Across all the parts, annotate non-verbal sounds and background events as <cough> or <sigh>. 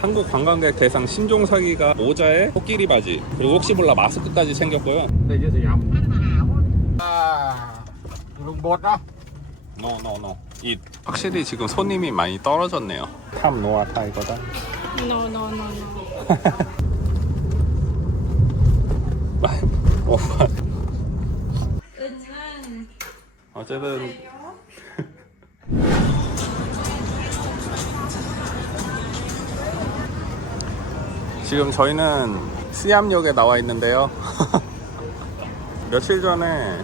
한국 관광객 대상 신종 사기가 모자에 코끼리 바지 그리고 혹시 몰라 마스크까지 챙겼고요. 네, 이제 세 아, 이런 뭐다? No, no, no. 이 확실히 지금 손님이 많이 떨어졌네요. 탐 노아타 이거다. No, no, no, no. <laughs> 어, 어쨌든 <laughs> 지금 저희는 시암역에 나와 있는데요. <laughs> 며칠 전에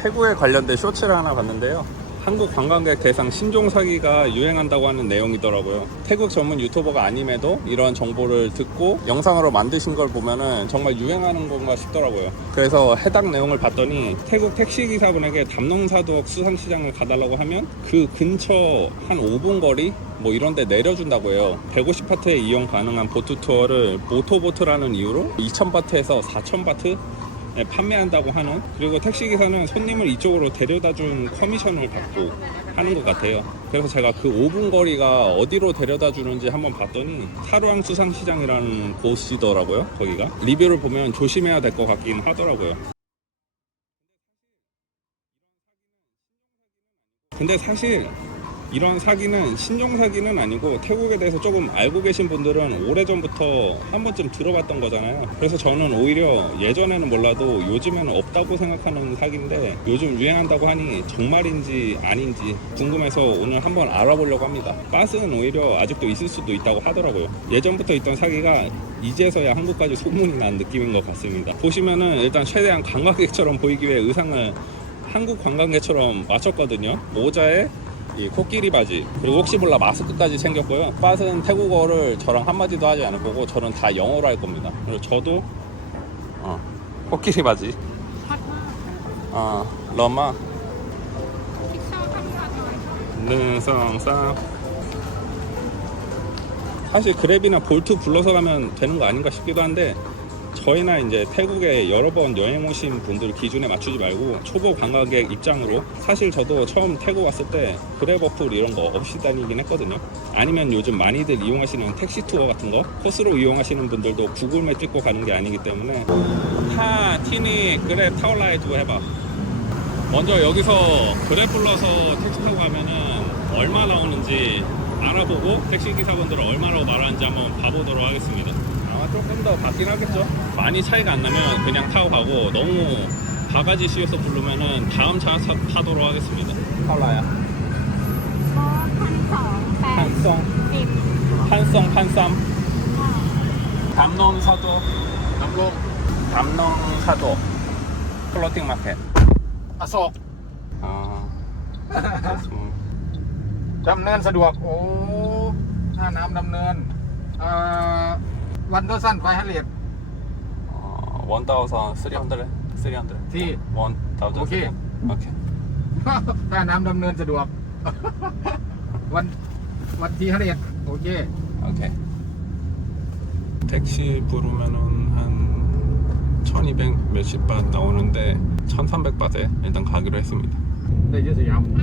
태국에 관련된 쇼츠를 하나 봤는데요. 한국 관광객 대상 신종 사기가 유행한다고 하는 내용이더라고요. 태국 전문 유튜버가 아님에도 이런 정보를 듣고 영상으로 만드신 걸 보면은 정말 유행하는 건가 싶더라고요. 그래서 해당 내용을 봤더니 태국 택시 기사분에게 담농사독 수산시장을 가달라고 하면 그 근처 한 5분 거리 뭐 이런 데 내려준다고 해요. 150바트에 이용 가능한 보트 투어를 모토보트라는 이유로 2000바트에서 4000바트 네, 판매한다고 하는 그리고 택시기사는 손님을 이쪽으로 데려다 준 커미션을 받고 하는 것 같아요. 그래서 제가 그 5분 거리가 어디로 데려다 주는지 한번 봤더니 타루앙 수상시장이라는 곳이더라고요 거기가. 리뷰를 보면 조심해야 될 것 같긴 하더라고요. 근데 사실 이런 사기는 신종 사기는 아니고 태국에 대해서 조금 알고 계신 분들은 오래전부터 한 번쯤 들어봤던 거잖아요. 그래서 저는 오히려 예전에는 몰라도 요즘에는 없다고 생각하는 사기인데 요즘 유행한다고 하니 정말인지 아닌지 궁금해서 오늘 한번 알아보려고 합니다. 가스는 오히려 아직도 있을 수도 있다고 하더라고요. 예전부터 있던 사기가 이제서야 한국까지 소문이 난 느낌인 것 같습니다. 보시면은 일단 최대한 관광객처럼 보이기 위해 의상을 한국 관광객처럼 맞췄거든요. 모자에 이 코끼리 바지 그리고 혹시 몰라 마스크까지 챙겼고요. 팟은 태국어를 저랑 한마디도 하지 않을 거고 저는 다 영어로 할 겁니다. 그리고 저도 어, 코끼리 바지 어, 러마 능성상 사실 그랩이나 볼트 불러서 가면 되는 거 아닌가 싶기도 한데 저희나 이제 태국에 여러 번 여행 오신 분들 기준에 맞추지 말고 초보 관광객 입장으로 사실 저도 처음 태국 왔을 때 어플 이런 거 없이 다니긴 했거든요 아니면 요즘 많이들 이용하시는 택시 투어 같은 거 코스로 이용하시는 분들도 구글맵 찍고 가는 게 아니기 때문에 타 티니 그랩 타올라이드 해봐 먼저 여기서 그랩 불러서 택시 타고 가면은 얼마 나오는지 알아보고 택시 기사분들은 얼마라고 말하는지 한번 봐보도록 하겠습니다. 아마 조금 더 받긴 하겠죠. 많이 차이가 안 나면 그냥 타고 가고 너무 바가지 씌워서 부르면은 다음 차 타, 타도록 하겠습니다. 타올라야. พันสองแปด 판송 สิบ 판송 판쌈 담농 사도 น้ำลง 담농 사도 플로팅 마켓. อโศก 아. <laughs> 좋습니다. ดำเนินสะดวก โอ้ท่าน้ำดำเนินอ่า วันเท่าสั้นไฟฮันเลียด 어, 1,300? 300? ที่ 1,000? 오케이. 오케이. ท่าน้ำดำเนินสะดวก วันวันที่ฮันเลียดโอเค 오케이. 택시 부르면은 한 1200 몇십 바 나오는데 1300바트에 일단 가기로 했습니다. ได้เยอะสยามอยู่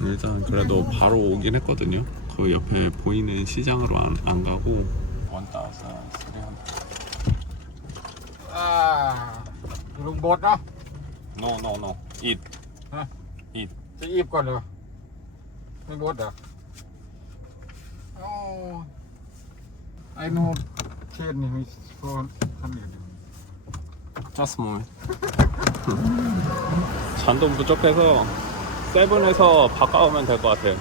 일단 그래도 바로 오긴 했거든요. 그 옆에 보이는 시장으로 안, 안 가고 1,300. อ่าอยู่ลงโบ๊ทเนาะ No no no. Eat. ฮะ Eat. จะอีบก่อนเหรอ ไม่โบ๊ทเหรอโอ้ไอ้โน่เชนนี่มีโฟนทำอย่าง Just a moment. 잔돈 부족해서 세븐에서 바꿔오면 될 것 같아요.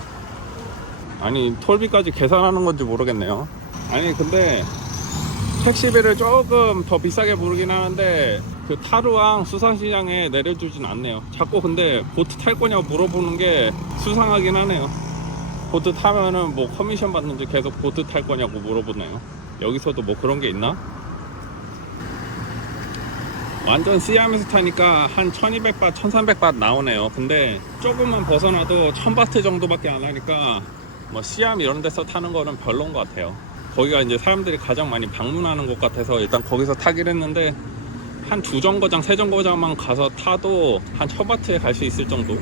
아니 톨비까지 계산하는 건지 모르겠네요. 아니 근데 택시비를 조금 더 비싸게 부르긴 하는데 그 타루앙 수산시장에 내려주진 않네요. 자꾸 근데 보트 탈 거냐고 물어보는 게 수상하긴 하네요. 보트 타면은 뭐 커미션 받는지 계속 보트 탈 거냐고 물어보네요. 여기서도 뭐 그런 게 있나? 완전 씨암에서 타니까 한 1200바, 1300바 나오네요. 근데 조금만 벗어나도 1000바트 정도밖에 안 하니까 뭐 씨암 이런 데서 타는 거는 별론 것 같아요. 거기가 이제 사람들이 가장 많이 방문하는 곳 같아서 일단 거기서 타긴 했는데 한 두 정거장, 세 정거장만 가서 타도 한 1000바트에 갈 수 있을 정도.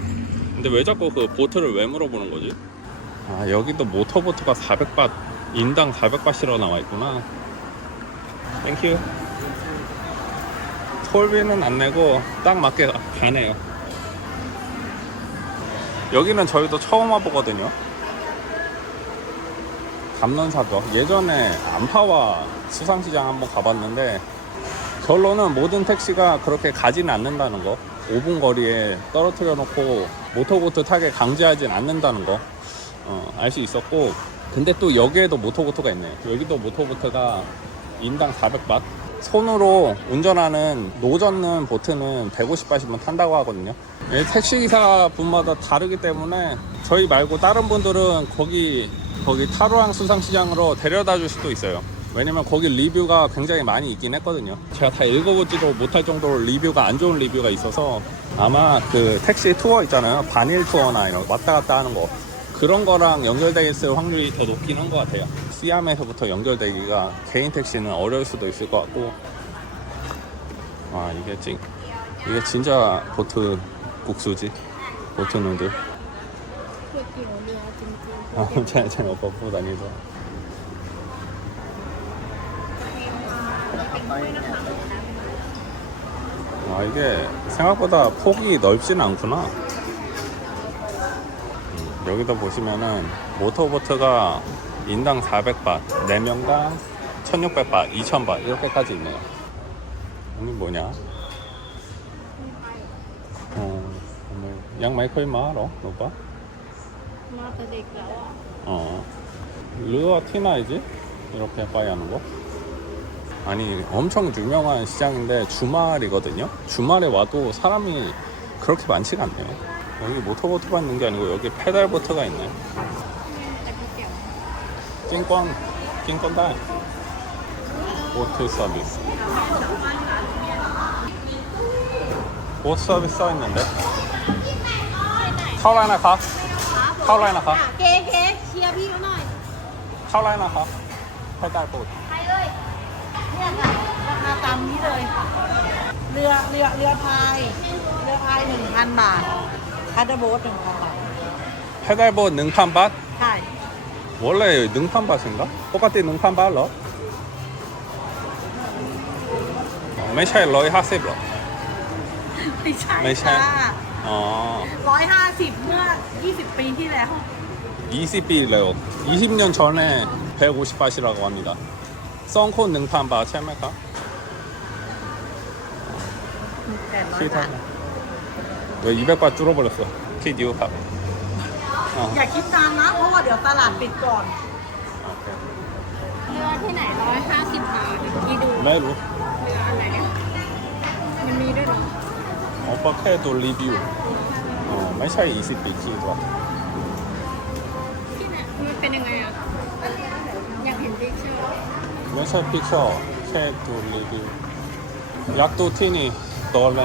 근데 왜 자꾸 그 보트를 왜 물어보는 거지? 아, 여기도 모터보트가 400바, 인당 400바시로 나와 있구나. 땡큐. 톨비는 안 내고 딱 맞게 가네요. 여기는 저희도 처음 와보거든요. 감론사죠. 예전에 안파와 수상시장 한번 가봤는데 결론은 모든 택시가 그렇게 가지는 않는다는 거. 5분 거리에 떨어뜨려 놓고 모터보트 타게 강제하진 않는다는 거. 어, 알 수 있었고. 근데 또 여기에도 모터보트가 있네. 여기도 모터보트가 인당 400밭. 손으로 운전하는 노젓는 보트는 150바시면 탄다고 하거든요. 예, 택시기사 분마다 다르기 때문에 저희 말고 다른 분들은 거기 거기 타로항 수상시장으로 데려다 줄 수도 있어요. 왜냐면 거기 리뷰가 굉장히 많이 있긴 했거든요. 제가 다 읽어보지도 못할 정도로 리뷰가 안 좋은 리뷰가 있어서 아마 그 택시 투어 있잖아요. 반일 투어나 이런 거 왔다 갔다 하는 거 그런 거랑 연결되겠을 확률이 더 높긴 한 것 같아요. 시암에서부터 연결되기가 개인 택시는 어려울 수도 있을 것 같고. 아 이게 찡 이게 진짜 보트 국수지? 보트 누들. 아 괜찮아 괜찮아 오빠 보고 다니죠 아 이게 생각보다 폭이 넓진 않구나. 여기도 보시면은 모터보트가 인당 400밭, 4명당 1600밭, 2000밭 이렇게까지 있네요 이게 뭐냐? 어, 양 마이크에 마로, 오빠? 어, 루어 티나이지? 이렇게 빠이 하는 거? 아니 엄청 유명한 시장인데 주말이거든요 주말에 와도 사람이 그렇게 많지가 않네요 여기 모터보트가 있는 게 아니고 여기 페달보트가 있네. แต่ก๋วยเตี๋ยว 낑권, 낑권 다. 보트 서비스. 보트 서비스 써 있는데? 카울라이나 가? 카울라이나 가? เค้กเค้กเชียร์พี่เขาหน่อย 카울라이나 가? 페달보트. ใครเอ้ยเนี่ยค่ะราคาตามนี้เลย เรือเรือเรือพาย เรือพายหนึ่งพันบาท คัตเตอร์โบ๊ทหนึ่งพันบาท 페달보 능판밭? ใช่ 원래 능판밭인가? 똑같이 능판밭 러? 어, ไม่ใช่ 150หรอ ไม่ใช่ ไม่ใช่ ค่ะ <laughs> อ๋อ ร้อยห้าสิบเมื่อ 20 ปีที่แล้ว 20ปี래요 20년 전에 150바시라고 합니다 썬콘 능판밭 ใช่ไหมครับ แปดร้อย ที่ บาท 왜 200바 줄어버렸어 키디오 값 어, อย่าคิดนานนะ เพราะว่าเดี๋ยวตลาดปิดก่อน 오케이. เรือที่ไหนร้อยห้าสิบบาทที่ดู ไม่รู้ เรืออะไรเนี่ยมันมีด้วยเหรอ 오빠 캐도 리뷰 어, ไม่ใช่ 20ปีคิดว่า ที่ไหนมันเป็นยังไงอ่ะ อยากเห็นพิกเชอร์ ไม่ใช่ 픽처 캐도 리뷰 약도 티니 너렌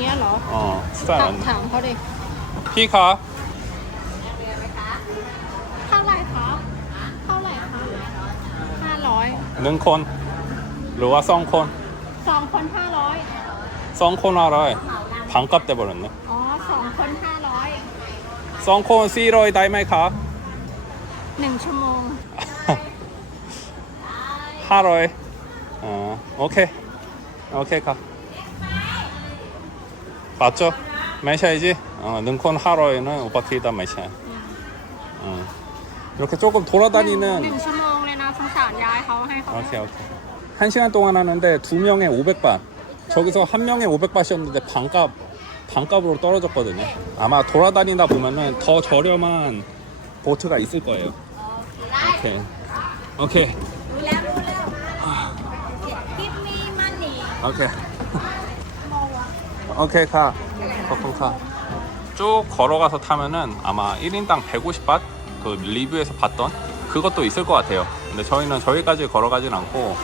เงี้ยเหรออ๋อฝรั่งถามเขาดิพี่คะเท่าไหรคะเท่าไรคะห้าร้อยหนึ่งคน หรือว่าสองคนสองคนห้าร้อยสองคนอะไรพังกับแต่บอลเนี่ยอ๋อสองคนห้าร้อยสองคนสี่ร้อยได้ไหมคะหนึ่งชั่วโมงห้าร้อยอ๋อโอเค โอเคครับ 맞죠? 메샤이지? 어 능콘 하로이는 오빠 키다 메샤 어. 이렇게 조금 หนึ่ง 돌아다니는 ชั่วโมงเลยนะสงสารยายเขาให้เขา 오케이 오케이 1시간 동안 하는데 두 명에 500바. 저기서 한 명에 500바시였는데 반값 반값으로 떨어졌거든요. 아마 돌아다니다 보면은 더 저렴한 보트가 있을 거예요. 오케이. 오케이. รู้แล้วรู้แล้วกิฟมีมันนี่ 오케이. 오케이 가. 거품 가. 쭉 걸어가서 타면은 아마 1인당 150밭 그 리뷰에서 봤던 그것도 있을 것 같아요. 근데 저희는 저기까지 걸어가진 않고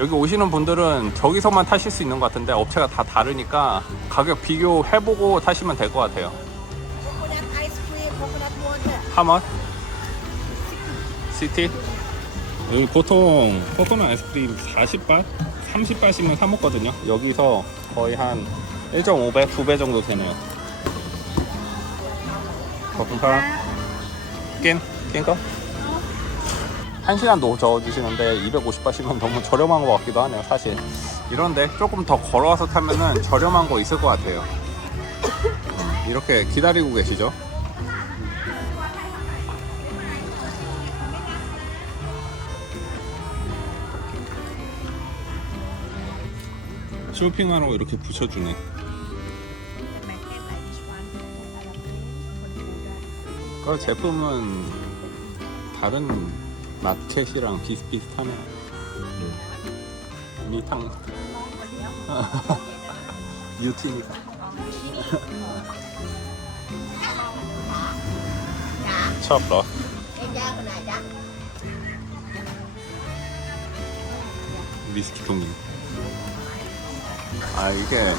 여기 오시는 분들은 저기서만 타실 수 있는 것 같은데 업체가 다 다르니까 가격 비교해보고 타시면 될 것 같아요. 하머? 시티? 여기 보통 코코넛 아이스크림 40발? 30발씩만 사 먹거든요. 여기서 거의 한 1.5배 2배 정도 되네요 거품파 깬? 깬 거? 한 시간도 저어주시는데 250바시면 너무 저렴한 것 같기도 하네요 사실 이런데 조금 더 걸어와서 타면은 저렴한 거 있을 것 같아요 이렇게 기다리고 계시죠 쇼핑하라고 이렇게 붙여주네. 그 제품은 다른 마켓이랑 비슷비슷하네. 음. 미탕. <laughs> 유티니까. 첩 러. เอ็นยาคนไหนจ๊ะ 위스키 통인. 아 이게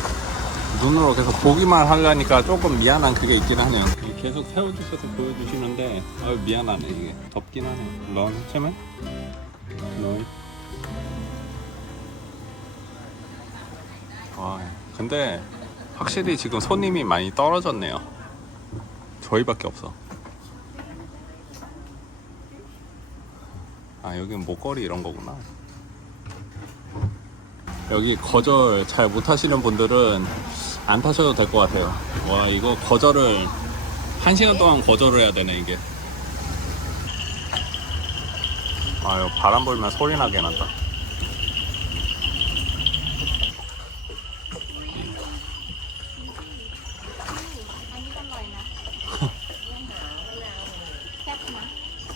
눈으로 계속 보기만 하려니까 조금 미안한 그게 있긴 하네요. 계속 세워주셔서 보여주시는데 아 미안하네 이게 덥긴 하네. 런 체면? 런. 와 근데 확실히 지금 손님이 많이 떨어졌네요. 저희밖에 없어. 아 여기는 목걸이 이런 거구나. 여기 거절 잘 못하시는 분들은 안 타셔도 될 것 같아요. 와 이거 거절을 한 시간 동안 거절을 해야 되네 이게. 아유 바람 불면 소리 나게 난다.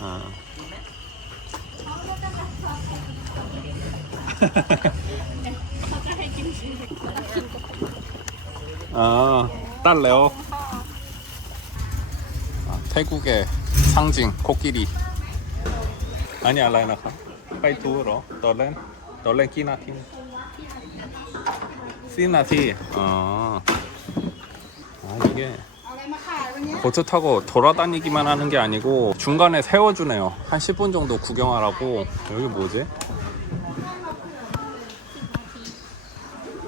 아. <laughs> 아 딸래요? 아, 태국의 상징 코끼리. 아니 알라이나카. 빨리 두러. 너렌 너렌 끼나티. 씨나티. 어. 아 이게 보트 타고 돌아다니기만 하는 게 아니고 중간에 세워주네요. 한 10분 정도 구경하라고. 여기 뭐지?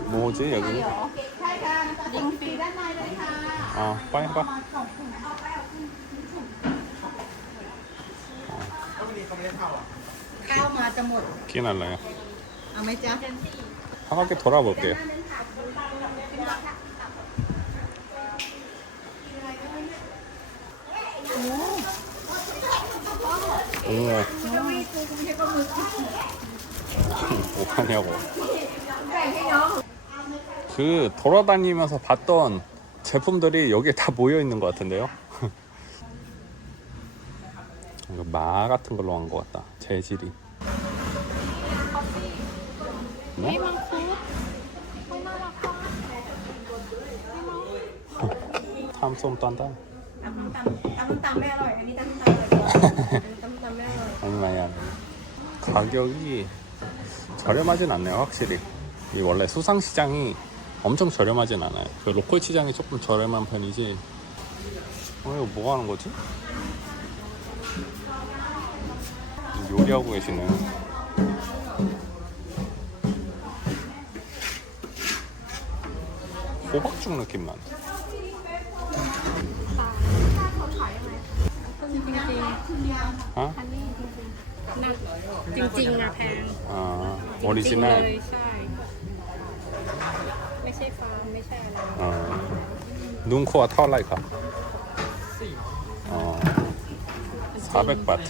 뭐지 여기? 아, 빨리 가. ก้าวมาจะหมด 기날라요. เอาไหมจ๊ะ 한 바퀴 돌아볼게요. 어머. 뭐하냐고. 그 돌아다니면서 봤던 제품들이 여기에 다 모여 있는 것 같은데요. 마 같은 걸로 한 것 같다. 재질이. เฮ้ยมังคุดไม่น่ารักจัง 탐솜 딴다. <laughs> ตำตำไม่อร่อย อันนี้ตำตำอร่อยตำตำไม่อร่อย 아니 많이 안 해. 가격이 저렴하진 않네요 확실히 이 원래 수상시장이 엄청 저렴하진 않아요 그 로컬 시장이 조금 저렴한 편이지 어 이거 뭐 하는 거지? 요리하고 계시네 호박죽 느낌 나네 จริงๆ 어? อันนี้จริงๆหนักจริงๆอะแพง 아 จริงๆเล 오리지널 ยใช่ ไม่ใช่ฟาร์มไม่ใช่อะไร 어, 눈, 코가 털라이카. 어, 400바트.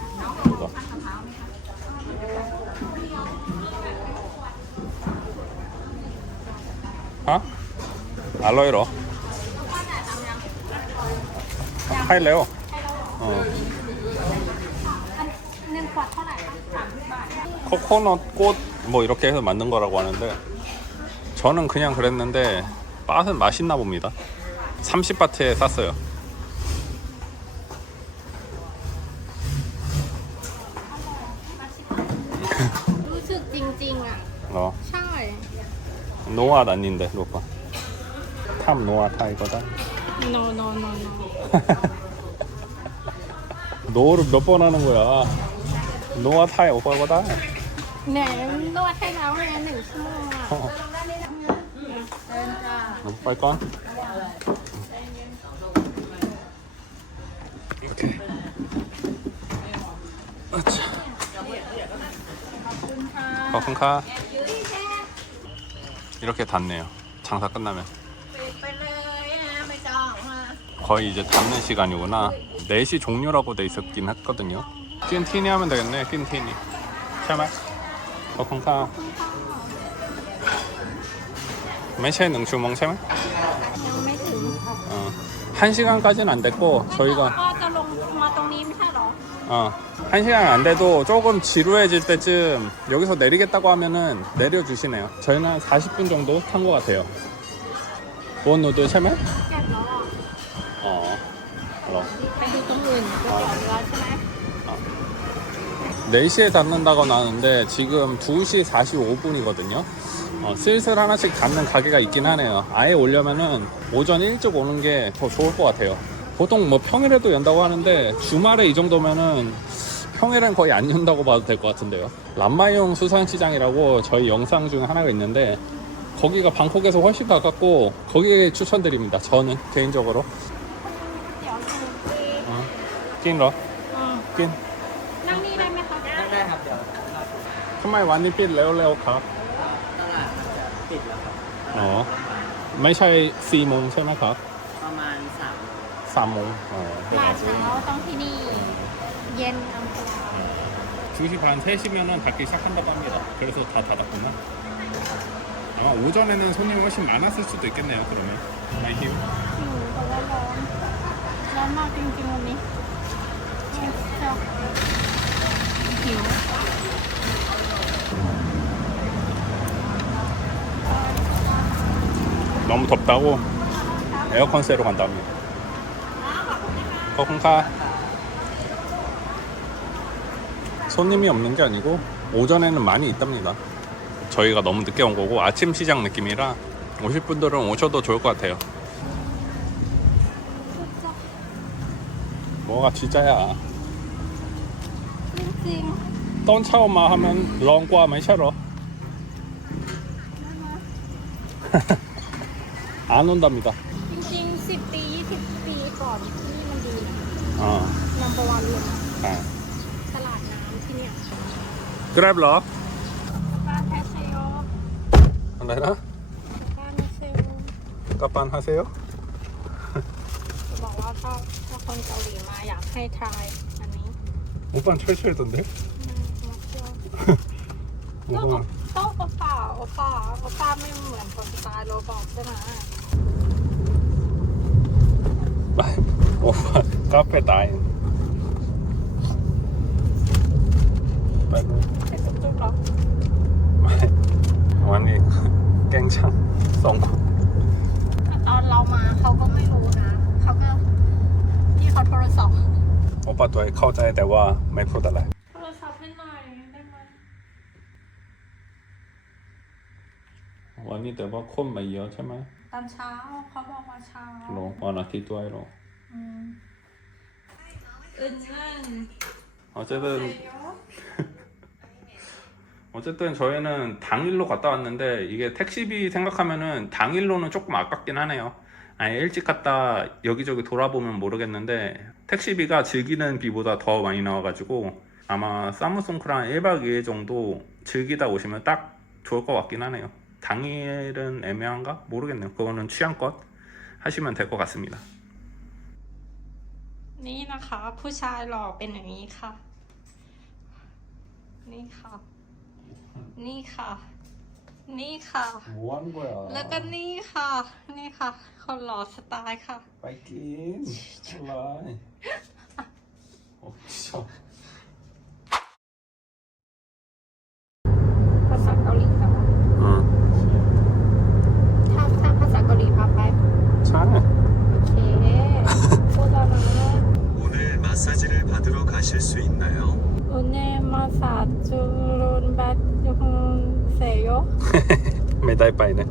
아? 알로에로 하일래요 어. หนึ่งขวดเท่าไหร่คะสามสิบบาท 코코넛 꽃 뭐 이렇게 해서 만든 거라고 하는데 저는 그냥 그랬는데 밭은 맛있나 봅니다 30바트에 샀어요 노앗 아닌데 로빠 탐 노앗 타이거다 no no no no 노를 몇 번 하는 거야 노앗 타이 오빠보다 เนี่ยนวดให้เราไงหนึ่งชั่วโมงอ่ะ 어. เดินจ้า 빨리 건 이렇게 닿네요. 장사 끝나면. 거의 이제 닿는 시간이구나. 4시 종료라고 돼 있었긴 했거든요. 찐티니 하면 되겠네, 찐티니. 잠깐. 어, 콩카. 매체 능추멍 쌤? 어, 1시간까지는 안 됐고, 저희가. 어, 1시간 안 돼도 조금 지루해질 때쯤 여기서 내리겠다고 하면은 내려주시네요 저희는 한 40분 정도 탄 것 같아요 원노드 샤멜? เก็บแล้วอ่ะ 어, 그럼 ไปดูตรงอื่นก็จอดแล้วใช่ไหม 4시에 닫는다고 나왔는데 지금 2시 45분이거든요. 어, 슬슬 하나씩 닫는 가게가 있긴 하네요. 아예 오려면은 오전 일찍 오는 게 더 좋을 것 같아요. 보통 뭐 평일에도 연다고 하는데 주말에 이 정도면은 평일엔 거의 안 연다고 봐도 될 것 같은데요. 람마용 수산시장이라고 저희 영상 중에 하나가 있는데 거기가 방콕에서 훨씬 가깝고 거기에 추천드립니다. 저는 개인적으로. เดี๋ยวดูสิ 어, 낀러, อืม 낀. นั่งนี่ได้ไหมคะ ได้ครับเดี๋ยว ทำไมวันนี้ปิดเร็วๆครับ ตลาดจะปิดแล้วครับ อ๋อ ไม่ใช่สี่โมงใช่ไหมครับ ประมาณสาม สามโมงอ๋อ มาเช้าต้องที่นี่ เย็นอัมพวา 2시 반, 3시면은 닫기 시작한다고 합니다. 그래서 다 닫았구나. 아마 오전에는 손님이 훨씬 많았을 수도 있겠네요, 그러면. 아이 힘. หิวเพราะว่าร้อน ร้อนมากจริงๆวันนี้หิว 너무 덥다고 에어컨 쐬러 간답니다. 거kun카 손님이 없는 게 아니고 오전에는 많이 있답니다. 저희가 너무 늦게 온 거고 아침 시장 느낌이라 오실 분들은 오셔도 좋을 것 같아요. 뭐가 진짜야? จริง 떤 차오마 하면 런과 마셔러 <laughs> 안 온답니다. ๆจริงๆสิบปียี่สิบปีก่อนที่นี่มันดีนะ 어, นัมเบอร์วันเลยนะ 아. กราบเหรออะไรนะกระปันฮาเซลบอกว่าถ้าถ้าคนเกาหลีมาอยากให้ทายอันนี้หมูปันช่วยช่วยตนเด็กต้าปัต้องเป๋าโอป้าโอป้าไม่เหมือนคนสไตล์โรบอกใช่ไหมไปโอป้าก็ไปตายไปดู ช่างสองคนตอนเรามาเขาก็ไม่รู้นะเขาก็ที่เขาโทรศัพท์โอป้าตัวเข้าใจแต่ว่าไม่พูดอะไรโทรศัพท์ให้หน่อยได้ไหมวันนี้แต่ว่าคนมาเยอะใช่ไหมตอนเช้าเขาบอกมาเช้าหรอวันอาทิตย์ด้วยหรออืมอึนเงินเขาจะเป็น 어쨌든 저희는 당일로 갔다 왔는데 이게 택시비 생각하면은 당일로는 조금 아깝긴 하네요. 아예 일찍 갔다 여기저기 돌아보면 모르겠는데 택시비가 즐기는 비보다 더 많이 나와가지고 아마 사무송크랑 1박 2일 정도 즐기다 오시면 딱 좋을 것 같긴 하네요. 당일은 애매한가? 모르겠네요. 그거는 취향껏 하시면 될 것 같습니다. นี่นะคะ ผู้ชายหล่อเป็นอย่างนี้ค่ะ นี่ค่ะ นี่ค่ะ นี่ค่ะ ม้วนกว่าแล้วก็นี่ค่ะ นี่ค่ะคนหล่อสไตล์ค่ะ ไปกินอะไรโอ้ย 마사지를 받으러 가실 수 있나요? 오늘 마사지를 받으세요? 매달 바이네.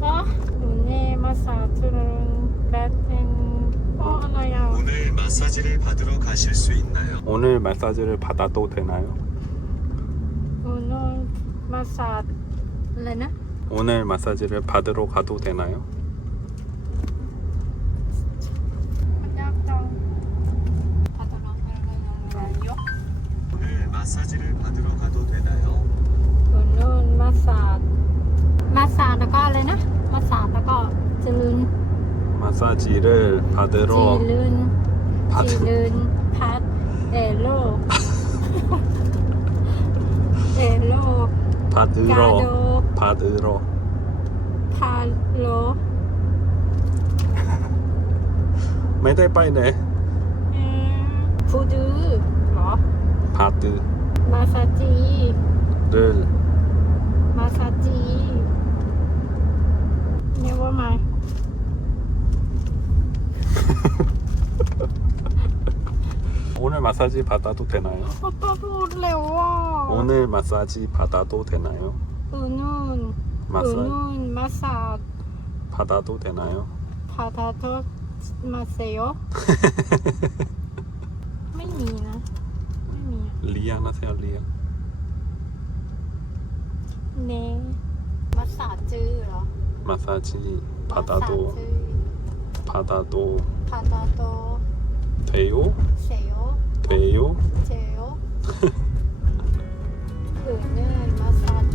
어? 오늘 마사지를 받은 거나요? 오늘 마사지를 받으러 가실 수 있나요? 오늘 마사지를 받아도 되나요? 오늘 마사지 오늘 마사지를 받으러 가도 되나요? 마사지를 받으러 가도 되나요? โอนนมาสาดมาสาดแล้วก็อะไรนะ มาสาดแล้วก็จลืน 마사지를 จี 받으러 ลืน 받 จีลืนพัดเอโล เอโล กาโด 받으러 받으러 พาโล 매달 빠이네. อืมฟูดือเหรอ 받으 를 มาซาจี มาซาจีเนี่ยว่าไหม <laughs> 오늘 마사지 받아도 되나요? ป๊าป๊าพูดเร็วว่ะ 오늘 마사지 받아도 되나요? อูนูน อู 마사 นูนมาสาด 받아도 되나요? พาทาโตมาเซโย <laughs> ไม่มีนะ 리아 안녕하세요 리아 네 마사지 마사지 받아도 받아도 받아도 돼요? 세요 돼요? 돼요? <laughs> 그는 마사지